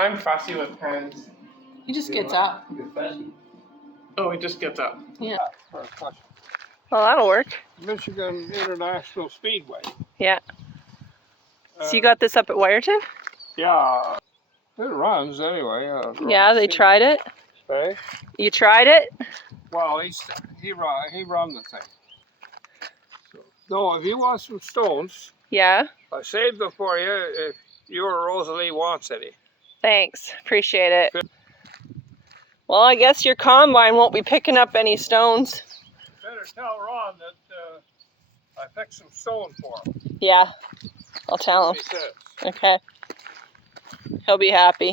I'm fussy with pens. He just gets up. Oh, he just gets up. Yeah. For a question. Well, that'll work. Michigan International Speedway. Yeah. So you got this up at Wyerton? Yeah. It runs anyway. Yeah, they tried it. Hey? You tried it? Well, he run the thing. So, no, if you want some stones, Yeah. I saved them for you if your Rosalie wants any. Thanks. Appreciate it. Well, I guess your combine won't be picking up any stones. Better tell Ron that I picked some stones for him. Yeah. I'll tell him. He says. Okay. He'll be happy.